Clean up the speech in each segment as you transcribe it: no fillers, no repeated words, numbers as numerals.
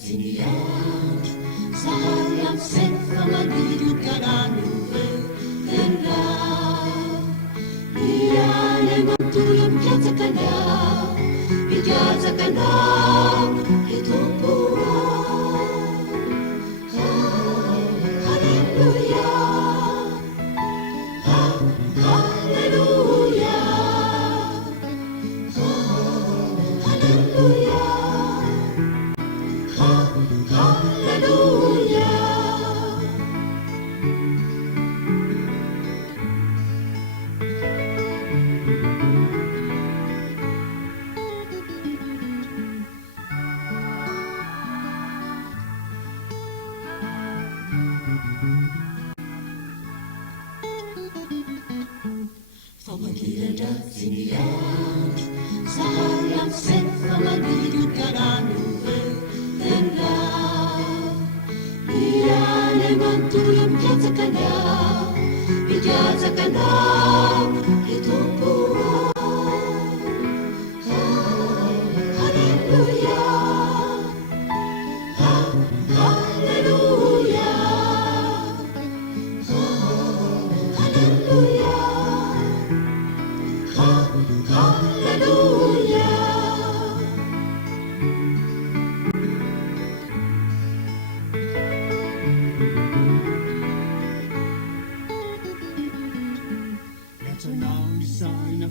sinian sayang sefaman hidup karanu henda ia memantulum kiasa kanda itu puan haleluya haleluya haleluya haleluya. Pagkilala siniyan sa halang sefaman hidup karanu henda ia memantulum kiasa kanda itu puan haleluya haleluya haleluya haleluya.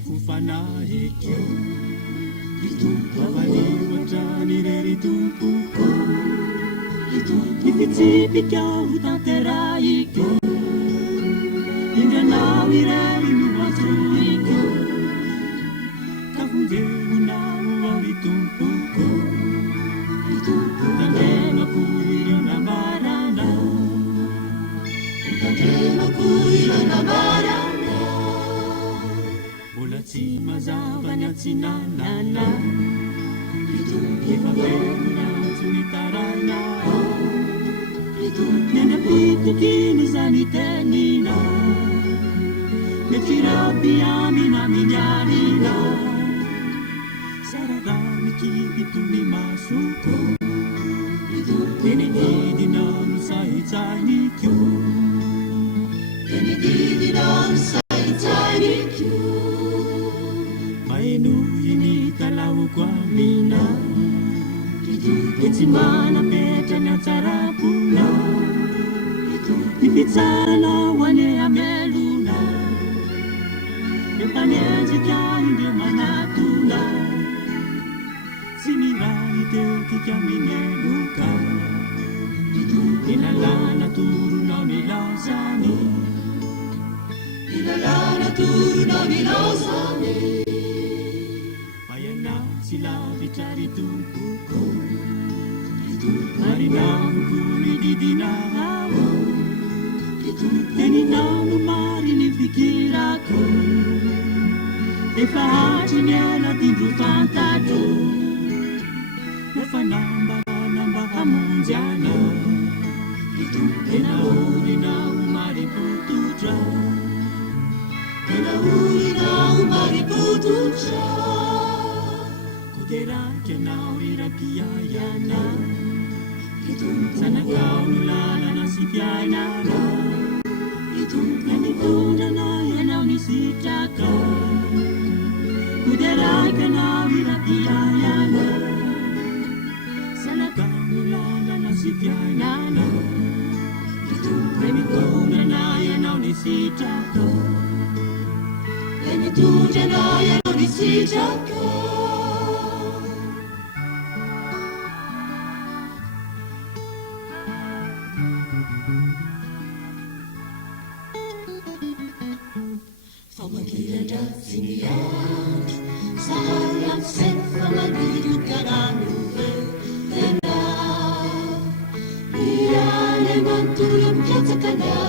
Fufana hikyo Itumpu waliwatani reritumpu Ifitsipi kya utantera hikyo Ingana wireri nuwasu hikyo Kafunge unawa itumpu Utangema kuiro na marana Utangema kuiro na marana Sima zavanya tsinanana Ifavena tunitarana Nena pitu kini zanitenina Nefirabi amina minyanina Saragami kibitu ni masuko Nenigidi na nusaitai kyu Nenigidi na nusaitai kyu Mainuini kalau kwa mina Itimana peta na tarapuna Ipitsana wane ameluna Epanezi kya inde manatuna Sinira ite kikya mineluka Ilalana turu na milazani Ilalana turu na milazani Sila vitari tumpuko Marinamu kuni didinahamu Neninamu mari ni fikirako Efahati nyela tindu fantado Nefanamba namba hamunjana Enauri na umari pututra Enauri na umari pututra Kudera kena urira kiyayana Sana kau nulala na sikyana Nanituna na yana unisitaka Kudera kena urira kiyayana Sana kau nulala na sikyana Nanituna na yana unisitaka Nanituna na yana unisitaka Pagkilala siniyan sa halang sefaman hidup karanu henda ia memantulum kiasa kanda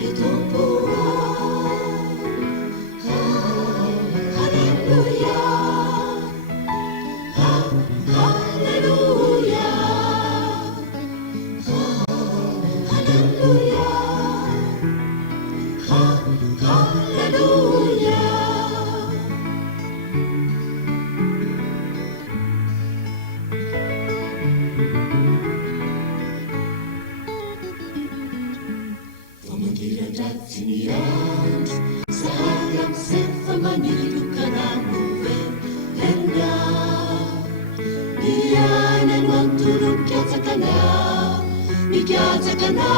itu puan haleluya haleluya haleluya haleluya. Dikiatakana